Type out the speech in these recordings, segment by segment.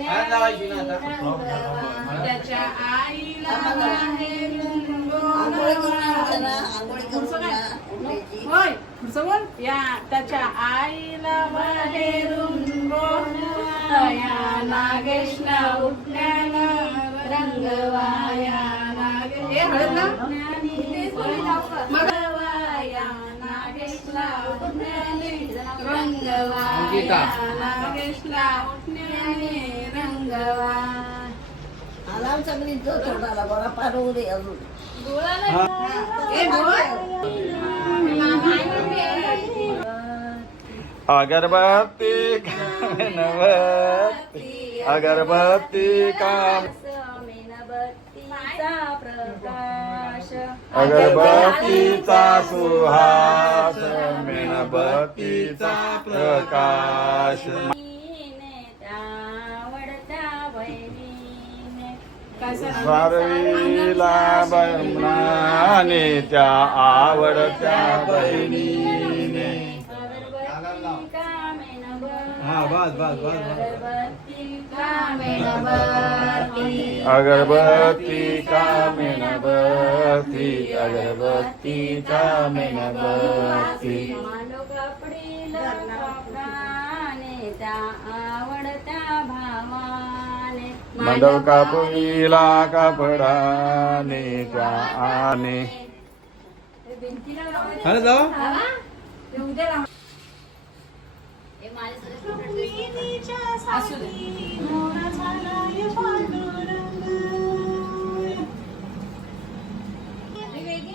हात लावायची ना आता. त्याच्या आईला बाहेरून आंघोळी होय पुढचं बोल या त्याच्या आईला बाहेरून बोलवाया नागेशला उठण्यानं रंगवाया नागे हे हळद ना नागेशला उठण्याने रंगवाया नागेशला उठण्याने रंगवा आलाम सगळी जो तोंडाला बरा पार होऊ दे अजून ए अगरबत्ती मेणबत्ती अगरबत्ती काम मेणबत्तीचा प्रकाश अगरबत्तीचा सुहास मेणबत्तीचा प्रकाश सारवीला ब्रह्माने त्या आवडत्या बहिणीने. अगरबत्ती का हा बस बस बस बस अगरबत्ती का अगरबत्ती मेणबत्ती भावाने मंडप कापुलीला कापडाने हे असू दे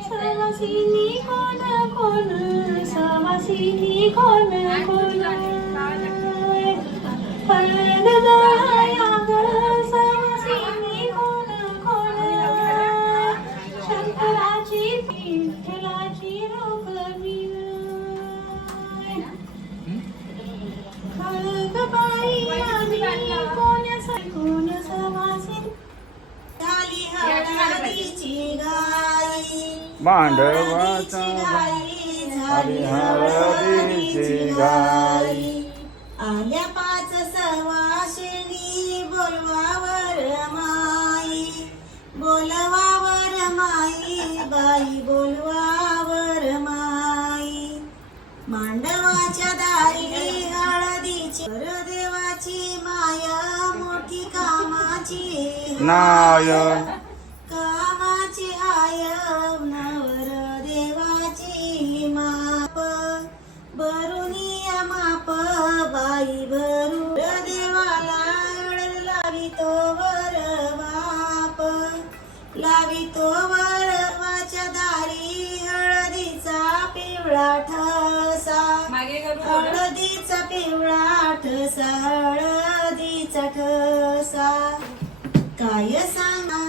सवासिनी कोण कोण सवासिनी कोण कोण मांडवाचा गाई गाई आल्या पाच सवाशिणी बोलवावर माई बोलवावर माई बाई बोलवावर माई मांडवाच्या दारी हळदीची देवाची माया मोठी कामाची. नाय. भरुनिया माप बाई भरू. देवाला लावितो वर बाप लावितो वरवाच्या दारी हळदीचा पिवळा ठसा. हळदीचा पिवळा ठसा हळदीचा ठसा. काय सांगा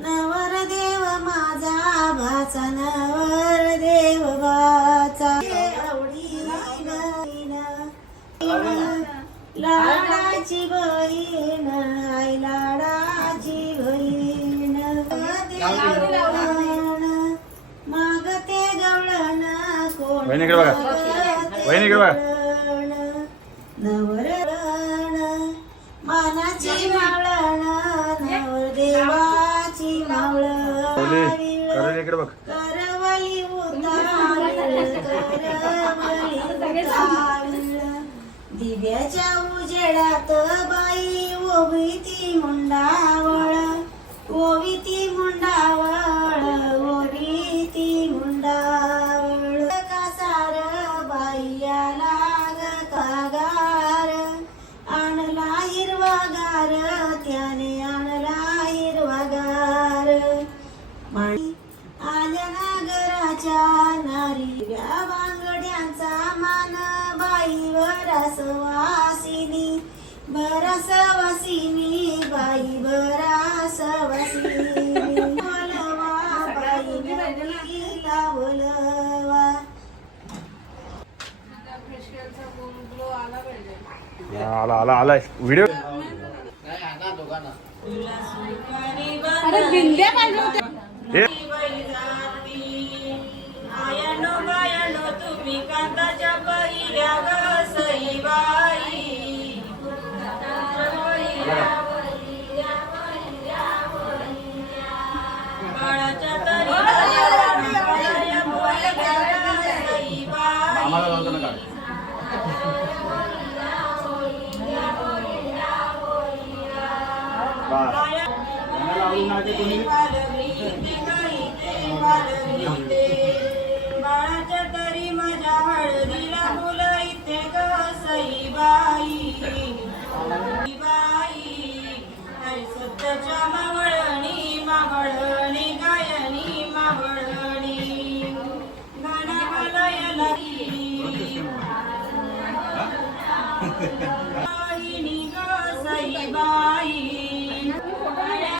नवरदेव माझा भाचा नवरदेव भाचा वहिनीकडे बघा. वहिनीकडे बघा. नवरण मानाची मावळण नवरदेवाची मावळण इकडे बघ करवली उतार दिव्याच्या उजेडात बाई ओवी ती मुंडावळ ओवी ती मुंडावळ बाईया लाग कागार. आणला हिरवागार त्याने आणला हिरवागार. आल्या नागराच्या नारी बांगड्यांचा मान बाईवर असवासिनी. बरसवासिनी बाई बरास आला आला आलाय. व्हिडिओ नाही बाळाच्या तरी माझ्या हळदीला मुलं इथे ग सईबाई सईबाई आई सत्याच्या मावळणी मावळणी